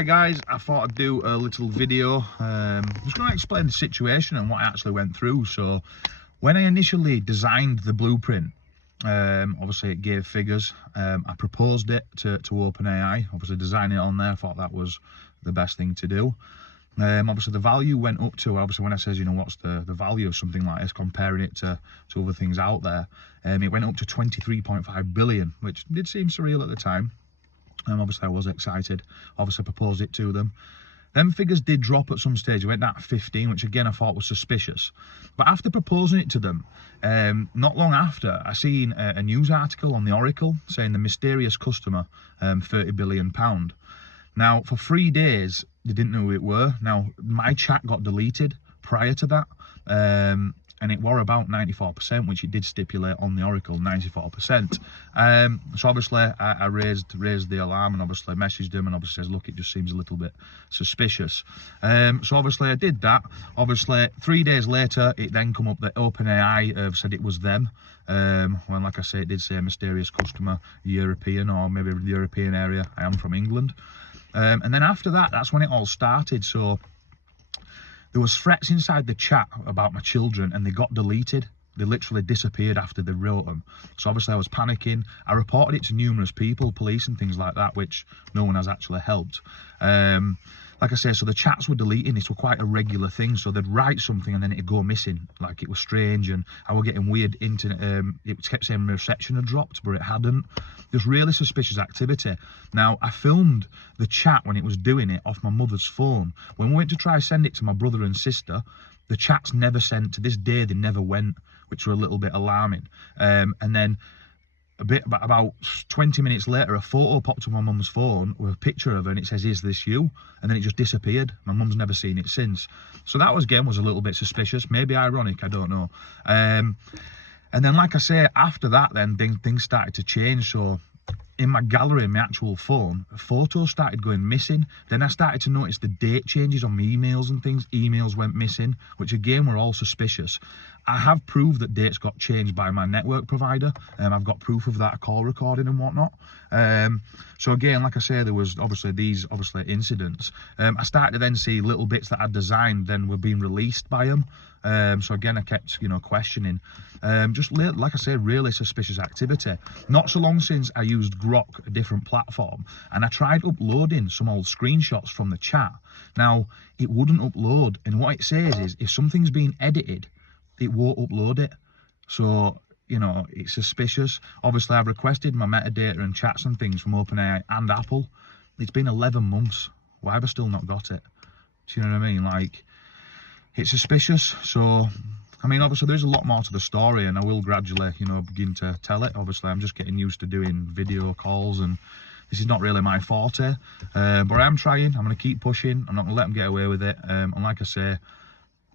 Right guys, I thought I'd do a little video. Just going to explain the situation and what I actually went through. So when I initially designed the blueprint, obviously it gave figures. I proposed it to OpenAI, obviously designing it on there. I thought that was the best thing to do. Obviously the value went up to, obviously when I says, you know, what's the value of something like this, comparing it to other things out there, it went up to 23.5 billion, which did seem surreal at the time. Obviously I was excited, obviously proposed it to them. Them figures did drop at some stage. It went down to 15, which again I thought was suspicious. But after proposing it to them, not long after, I seen a news article on the Oracle saying the mysterious customer, £30 billion. Now, for 3 days, they didn't know who it were. Now, my chat got deleted prior to that, and it were about 94%, which it did stipulate on the Oracle, 94%. So obviously, I raised the alarm and obviously messaged them and obviously says, look, it just seems a little bit suspicious. So obviously, I did that. Obviously, 3 days later, it then come up that OpenAI have said it was them. When, like I say, it did say a mysterious customer, European or maybe the European area. I am from England. And then after that, that's when it all started. So there was threats inside the chat about my children and they got deleted. They literally disappeared after they wrote them. So obviously I was panicking. I reported it to numerous people, police and things like that, which no one has actually helped. Like I say, so the chats were deleting. This were quite a regular thing. So they'd write something and then it'd go missing. Like, it was strange, and I was getting weird internet. It kept saying reception had dropped, but it hadn't. There's really suspicious activity. Now, I filmed the chat when it was doing it off my mother's phone. When we went to try send it to my brother and sister, the chats never sent. To this day, they never went, which were a little bit alarming. And then about 20 minutes later, a photo popped on my mum's phone with a picture of her, and it says, "Is this you?" And then it just disappeared. My mum's never seen it since. So that was a little bit suspicious, maybe ironic, I don't know. And then, like I say, after that, then things started to change. So in my gallery, in my actual phone, photos started going missing. Then I started to notice the date changes on my emails and things. Emails went missing, which again were all suspicious. I have proof that dates got changed by my network provider. I've got proof of that, a call recording and whatnot. So again, like I say, there was obviously these incidents. I started to then see little bits that I'd designed then were being released by them. So again, I kept, questioning. Just like I say, really suspicious activity. Not so long since I used Grok, a different platform, and I tried uploading some old screenshots from the chat. Now, it wouldn't upload, and what it says is if something's been edited, it won't upload it. So, it's suspicious. Obviously, I've requested my metadata and chats and things from OpenAI and Apple. It's been 11 months. Why have I still not got it? Do you know what I mean? Like, it's suspicious. So, I mean, obviously there's a lot more to the story, and I will gradually, begin to tell it. Obviously, I'm just getting used to doing video calls, and this is not really my forte. But I am trying. I'm going to keep pushing. I'm not going to let them get away with it. And like I say,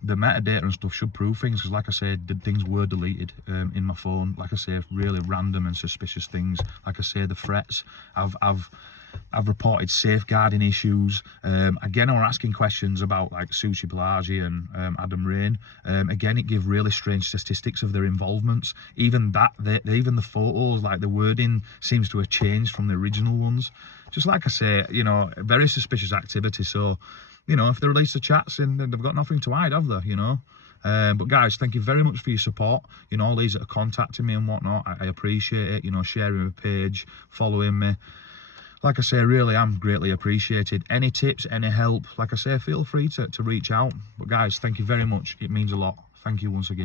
the metadata and stuff should prove things, because like I said, things were deleted in my phone. Like I say, really random and suspicious things. Like I say, the threats. I've reported safeguarding issues. Again, I were asking questions about like Sushi Pelagi and Adam Rain. Again, it gave really strange statistics of their involvements. Even even the photos, like the wording seems to have changed from the original ones. Just like I say, very suspicious activity. So, if they release the chats, and they've got nothing to hide, have they? But guys, thank you very much for your support. All these that are contacting me and whatnot, I appreciate it. Sharing my page, following me. Like I say, really am greatly appreciated. Any tips, any help, like I say, feel free to reach out. But guys, thank you very much. It means a lot. Thank you once again.